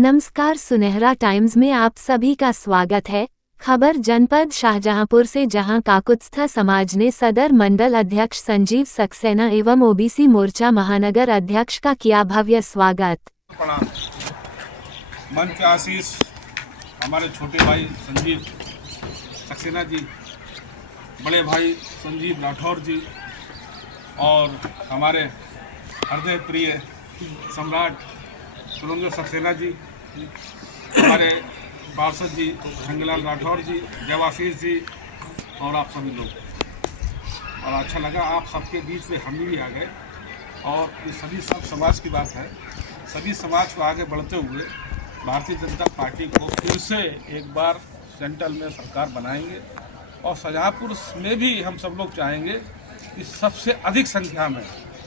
नमस्कार, सुनहरा टाइम्स में आप सभी का स्वागत है। खबर जनपद शाहजहांपुर से, जहां काकुत्स्थ समाज ने सदर मंडल अध्यक्ष संजीव सक्सेना एवं ओबीसी मोर्चा महानगर अध्यक्ष का किया भव्य स्वागत। मंच आशीष हमारे छोटे भाई संजीव सक्सेना जी, बड़े भाई संजीव राठौर जी और हमारे हृदय प्रिय सम्राट सुरेंद्र सक्सेना जी, हमारे पार्षद जी छंगेलाल राठौर जी, देवाशीष जी और आप सभी लोग। और अच्छा लगा आप सबके बीच में हम भी आ गए। और ये सभी सब समाज की बात है। सभी समाज को आगे बढ़ते हुए भारतीय जनता पार्टी को फिर से एक बार सेंट्रल में सरकार बनाएंगे। और शाहजहांपुर में भी हम सब लोग चाहेंगे कि सबसे अधिक संख्या में,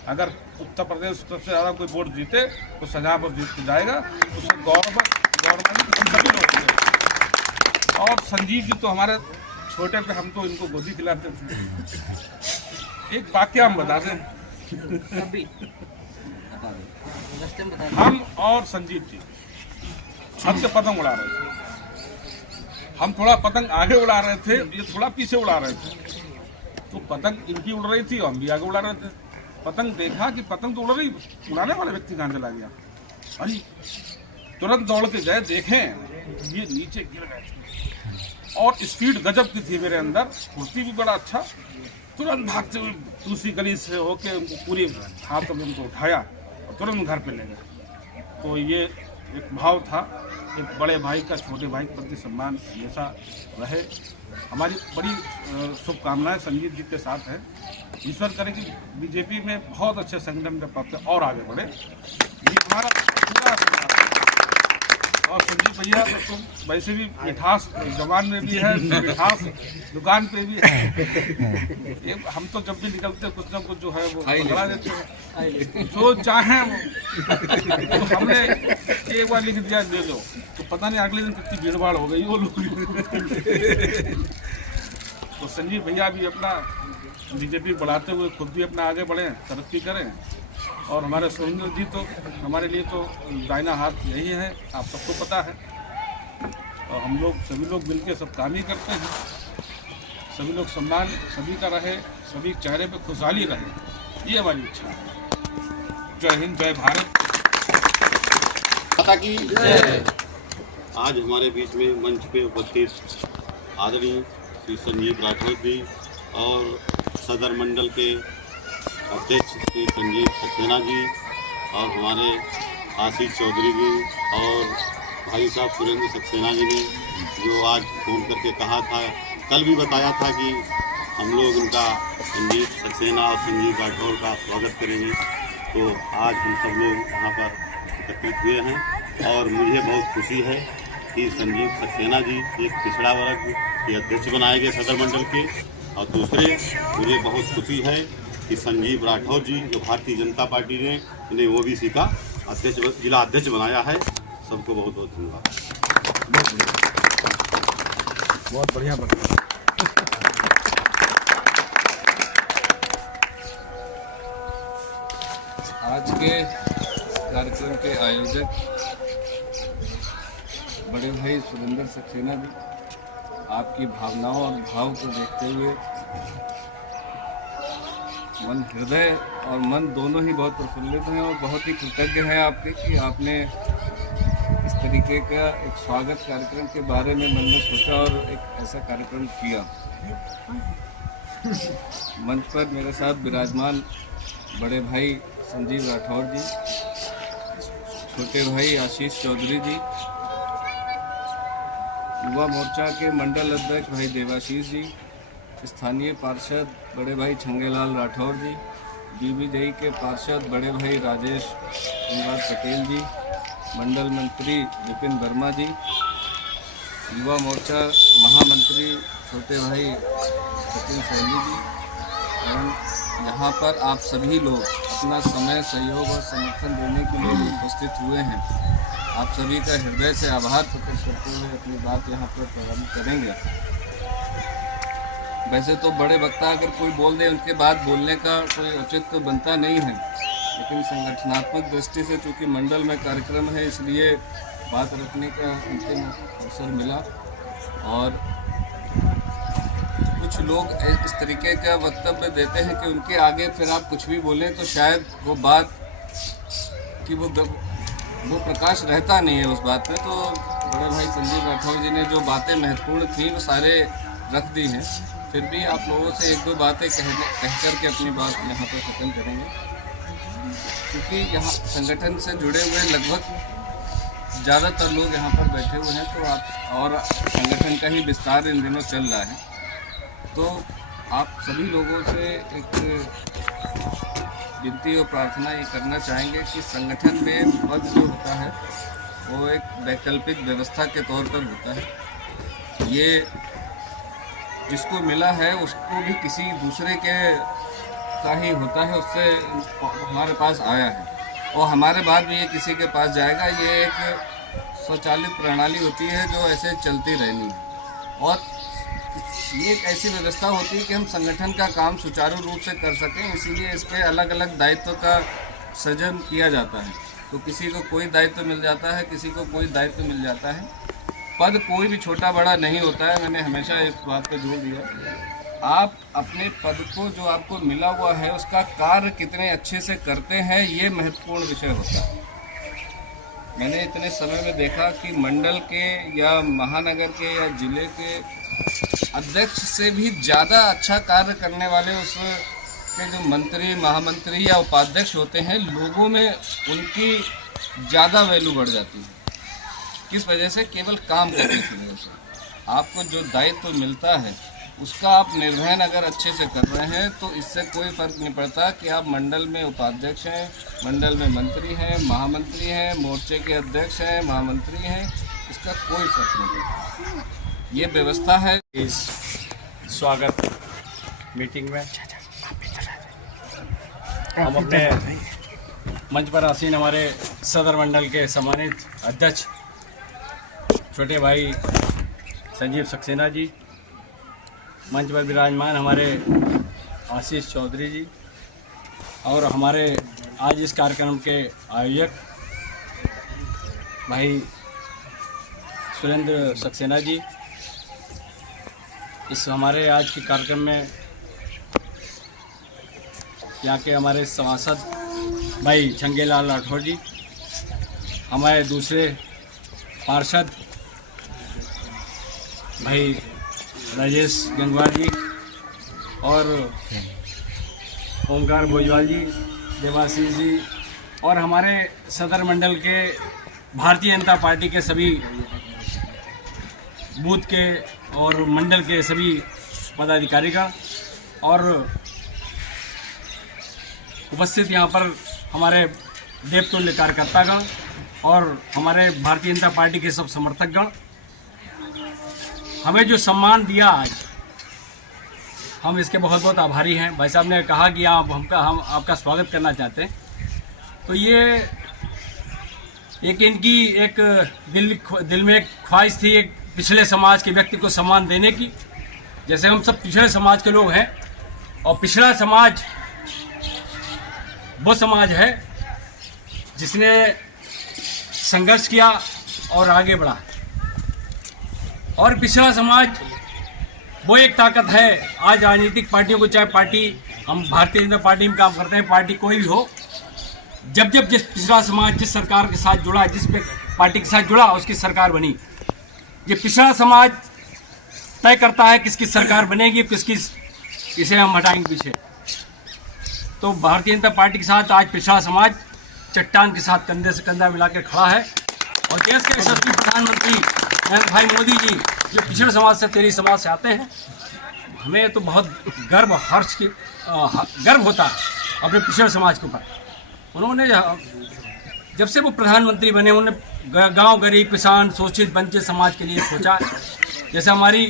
अगर उत्तर प्रदेश सबसे ज़्यादा कोई वोट जीते तो शाहजहांपुर जीत के जाएगा। उससे गवर्नमेंट हम सभी लोग हैं। और संजीव जी तो हमारे छोटे पे, हम तो इनको गोदी खिलाते थे। एक वाक्य हम बता दें, हम और संजीव जी छत पे पतंग उड़ा रहे थे। हम थोड़ा पतंग आगे उड़ा रहे थे, ये थोड़ा पीछे उड़ा रहे थे। तो पतंग इनकी उड़ रही थी और हम भी आगे उड़ा रहे थे। पतंग देखा कि पतंग तो उड़ रही, उड़ाने वाला व्यक्ति कहाँ चला गया। अरे तुरंत दौड़ के गए, देखें ये नीचे गिर गए थे। और स्पीड गजब की थी मेरे अंदर, फुर्ती भी बड़ा अच्छा। तुरंत भागते हुए दूसरी गली से होके उनको पूरी हाथों में उनको उठाया और तुरंत घर पे ले गए। तो ये एक भाव था, एक बड़े भाई का छोटे भाई के प्रति सम्मान हमेशा रहे। हमारी बड़ी शुभकामनाएं संजीव जी के साथ है। ईश्वर करे कि बीजेपी में बहुत अच्छे संगठन के पद पे और आगे बढ़े, ये हमारा पूरा। और संजीव भैया तो वैसे भी मिठास जवान में भी है, मिठास दुकान पे भी है। हम तो जब भी निकलते कुछ ना कुछ जो है वो बढ़ा देते हैं, जो चाहें वो। तो हमने एक बार लिख दिया दे दो, तो पता नहीं अगले दिन कितनी भीड़ भाड़ हो गई वो लोग। तो संजीव भैया भी अपना बीजेपी बढ़ाते हुए खुद भी अपना आगे बढ़ें, तरक्की करें। और हमारे सुरेंद्र जी तो हमारे लिए तो दाहिना हाथ यही है, आप सबको पता है। और हम लोग सभी लोग मिलकर सब काम ही करते हैं। सभी लोग सम्मान सभी का रहे, सभी चेहरे पे खुशहाली रहे, ये हमारी इच्छा है। जय हिंद, जय भारत माता की जय। आज हमारे बीच में मंच पे उपस्थित आदरणीय श्री संजीव राठौर जी और सदर मंडल के अध्यक्ष श्री संजीव सक्सेना जी और हमारे आशीष चौधरी जी और भाई साहब सुरेंद्र सक्सेना जी ने जो आज फ़ोन करके कहा था, कल भी बताया था कि हम लोग उनका संजीव सक्सेना और संजीव राठौर का स्वागत करेंगे। तो आज हम सब लोग यहाँ पर एकत्रित हुए हैं और मुझे बहुत खुशी है कि संजीव सक्सेना जी एक पिछड़ा वर्ग के अध्यक्ष बनाए गए सदर मंडल के। और दूसरे, मुझे बहुत खुशी है कि संजीव राठौर जी जो भारतीय जनता पार्टी ने इन्हें ओबीसी का अध्यक्ष, जिला अध्यक्ष बनाया है। सबको बहुत बहुत धन्यवाद। बहुत बढ़िया आज के कार्यक्रम के आयोजक बड़े भाई सुरेंद्र सक्सेना जी, आपकी भावनाओं और भाव को देखते हुए मन, हृदय और मन दोनों ही बहुत प्रफुल्लित हैं और बहुत ही कृतज्ञ हैं आपके कि आपने इस तरीके का एक स्वागत कार्यक्रम के बारे में मन में सोचा और एक ऐसा कार्यक्रम किया। मंच पर मेरे साथ विराजमान बड़े भाई संजीव राठौर जी, छोटे भाई आशीष चौधरी जी, युवा मोर्चा के मंडल अध्यक्ष भाई देवाशीष जी, स्थानीय पार्षद बड़े भाई छंगेलाल राठौर जी, बीबीजेई के पार्षद बड़े भाई राजेश कुमार पटेल जी, मंडल मंत्री विपिन वर्मा जी, युवा मोर्चा महामंत्री छोटे भाई सचिन सैनी जी, और यहाँ पर आप सभी लोग अपना समय, सहयोग और समर्थन देने के लिए उपस्थित हुए हैं। आप सभी का हृदय से आभार प्रकट करते हुए अपनी बात यहाँ पर प्रारंभ करेंगे। वैसे तो बड़े वक्ता अगर कोई बोल दे, उनके बाद बोलने का कोई औचित्य बनता नहीं है, लेकिन संगठनात्मक दृष्टि से चूँकि मंडल में कार्यक्रम है, इसलिए बात रखने का अंतिम अवसर मिला और कुछ लोग इस तरीके का वक्तव्य देते हैं कि उनके आगे फिर आप कुछ भी बोलें तो शायद वो बात कि वो प्रकाश रहता नहीं है उस बात पे। तो बड़े भाई संजीव राठौर जी ने जो बातें महत्वपूर्ण थी वो सारे रख दी हैं। फिर भी आप लोगों से एक दो बातें कह करके अपनी बात यहाँ पर ख़त्म करेंगे, क्योंकि यहाँ संगठन से जुड़े हुए लगभग ज़्यादातर लोग यहाँ पर बैठे हुए हैं। तो आप और संगठन का ही विस्तार इन दिनों चल रहा है, तो आप सभी लोगों से एक विनती और प्रार्थना ये करना चाहेंगे कि संगठन में पद जो होता है वो एक वैकल्पिक व्यवस्था के तौर पर होता है। ये जिसको मिला है उसको भी किसी दूसरे के का ही होता है, उससे हमारे पास आया है और हमारे बाद भी ये किसी के पास जाएगा। ये एक स्वचालित प्रणाली होती है जो ऐसे चलती रहनी है और ये एक ऐसी व्यवस्था होती है कि हम संगठन का काम सुचारू रूप से कर सकें, इसीलिए इस पर अलग अलग दायित्व का सृजन किया जाता है। तो किसी को कोई दायित्व मिल जाता है, किसी को कोई दायित्व मिल जाता है। पद कोई भी छोटा बड़ा नहीं होता है, मैंने हमेशा इस बात पर जोर दिया। आप अपने पद को जो आपको मिला हुआ है उसका कार्य कितने अच्छे से करते हैं ये महत्वपूर्ण विषय होता है। मैंने इतने समय में देखा कि मंडल के या महानगर के या जिले के अध्यक्ष से भी ज़्यादा अच्छा कार्य करने वाले उसके जो मंत्री, महामंत्री या उपाध्यक्ष होते हैं, लोगों में उनकी ज़्यादा वैल्यू बढ़ जाती है। किस वजह से? केवल काम करने की वजह से। आपको जो दायित्व मिलता है उसका आप निर्वहन अगर अच्छे से कर रहे हैं तो इससे कोई फ़र्क नहीं पड़ता कि आप मंडल में उपाध्यक्ष हैं, मंडल में मंत्री हैं, महामंत्री हैं, मोर्चे के अध्यक्ष हैं, महामंत्री हैं, इसका कोई फर्क नहीं पड़ता। ये व्यवस्था है। इस स्वागत मीटिंग में हम अपने मंच पर आसीन हमारे सदर मंडल के सम्मानित अध्यक्ष छोटे भाई संजीव सक्सेना जी, मंच पर विराजमान हमारे आशीष चौधरी जी और हमारे आज इस कार्यक्रम के आयोजक भाई सुरेंद्र सक्सेना जी, इस हमारे आज के कार्यक्रम में यहाँ के हमारे सांसद भाई छंगेलाल राठौर जी, हमारे दूसरे पार्षद भाई राजेश गंगवार जी और ओमकार भोजवाल जी, देवाशीष जी और हमारे सदर मंडल के भारतीय जनता पार्टी के सभी बूथ के और मंडल के सभी पदाधिकारीगण और उपस्थित यहाँ पर हमारे देवतुल्य कार्यकर्तागण और हमारे भारतीय जनता पार्टी के सब समर्थकगण, हमें जो सम्मान दिया आज, हम इसके बहुत बहुत आभारी हैं। भाई साहब ने कहा कि हम आपका स्वागत करना चाहते हैं, तो ये एक इनकी एक दिल में एक ख्वाहिश थी, एक पिछले समाज के व्यक्ति को सम्मान देने की। जैसे हम सब पिछड़े समाज के लोग हैं और पिछड़ा समाज वो समाज है जिसने संघर्ष किया और आगे बढ़ा, और पिछड़ा समाज वो एक ताकत है। आज राजनीतिक पार्टियों को, चाहे पार्टी हम भारतीय जनता पार्टी में काम करते हैं, पार्टी कोई भी हो, जब जिस पिछड़ा समाज जिस सरकार के साथ जुड़ा, जिस पार्टी के साथ जुड़ा, उसकी सरकार बनी। ये पिछड़ा समाज तय करता है किसकी सरकार बनेगी, किसे हम हटाएंगे पीछे। तो भारतीय जनता पार्टी के साथ आज पिछड़ा समाज चट्टान के साथ कंधे से कंधा मिलाकर खड़ा है और देश के यशस्वी प्रधानमंत्री नरेंद्र भाई मोदी जी जो पिछड़े समाज से, तेरी समाज से आते हैं, हमें तो बहुत गर्व होता है अपने पिछड़े समाज के ऊपर। उन्होंने जब से वो प्रधानमंत्री बने, उन्होंने गांव, गरीब, किसान, शोषित, वंचित समाज के लिए सोचा। जैसे हमारी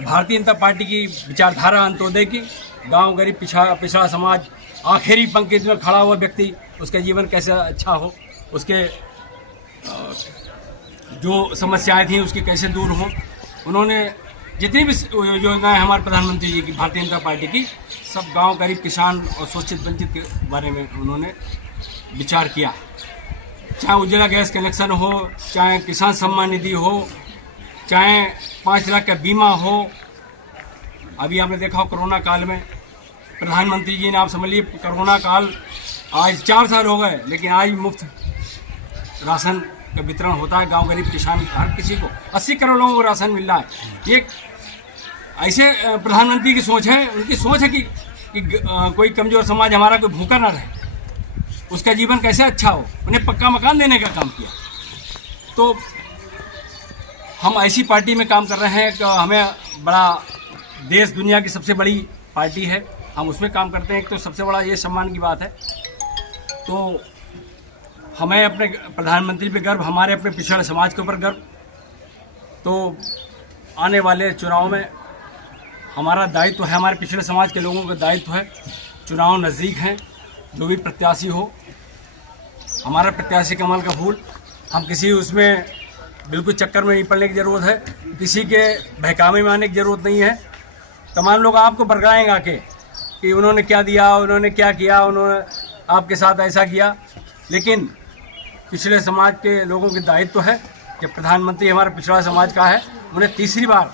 भारतीय जनता पार्टी की विचारधारा अंत्योदय की, गांव, गरीब, पिछड़ा समाज, आखिरी पंक्ति में खड़ा हुआ व्यक्ति, उसका जीवन कैसे अच्छा हो, उसके जो समस्याएं थी उसकी कैसे दूर हो। उन्होंने जितनी भी योजनाएं हमारे प्रधानमंत्री जी की, भारतीय जनता पार्टी की, सब गांव, गरीब, किसान और शोषित, वंचित के बारे में उन्होंने विचार किया। चाहे उज्ज्वला गैस कनेक्शन हो, चाहे किसान सम्मान निधि हो, चाहे 5 लाख का बीमा हो। अभी आपने देखा हो कोरोना काल में प्रधानमंत्री जी ने, आप समझ लीजिए कोरोना काल आज 4 साल हो गए, लेकिन आज मुफ्त राशन का वितरण होता है। गांव गरीब किसान हर किसी को 80 करोड़ लोगों को राशन मिल रहा है। ये ऐसे प्रधानमंत्री की सोच है, उनकी सोच है कि कोई कमजोर समाज हमारा कोई भूखा ना रहे, उसका जीवन कैसे अच्छा हो, उन्हें पक्का मकान देने का काम किया। तो हम ऐसी पार्टी में काम कर रहे हैं कि हमें बड़ा देश दुनिया की सबसे बड़ी पार्टी है, हम उसमें काम करते हैं। एक तो सबसे बड़ा ये सम्मान की बात है। तो हमें अपने प्रधानमंत्री पे गर्व, हमारे अपने पिछड़े समाज के ऊपर गर्व। तो आने वाले चुनाव में हमारा दायित्व है, हमारे पिछड़े समाज के लोगों का दायित्व है। चुनाव नज़दीक हैं, जो भी प्रत्याशी हो, हमारा प्रत्याशी कमल का फूल। हम किसी उसमें बिल्कुल चक्कर में नहीं पड़ने की ज़रूरत है, किसी के बहकावे में आने की ज़रूरत नहीं है। तमाम लोग आपको बरगलाएंगे आके कि उन्होंने क्या दिया, उन्होंने क्या किया, उन्होंने आपके साथ ऐसा किया। लेकिन पिछड़े समाज के लोगों की दायित्व है कि प्रधानमंत्री हमारा पिछड़ा समाज का है, उन्हें तीसरी बार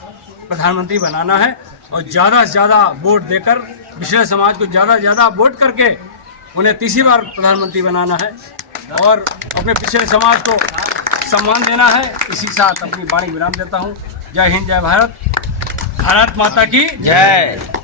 प्रधानमंत्री बनाना है और ज़्यादा से ज़्यादा वोट देकर, पिछड़े समाज को ज़्यादा से ज़्यादा वोट करके उन्हें तीसरी बार प्रधानमंत्री बनाना है और अपने पिछड़े समाज को सम्मान देना है। इसी साथ अपनी वाणी विराम देता हूँ। जय हिंद, जय भारत, भारत माता की जय।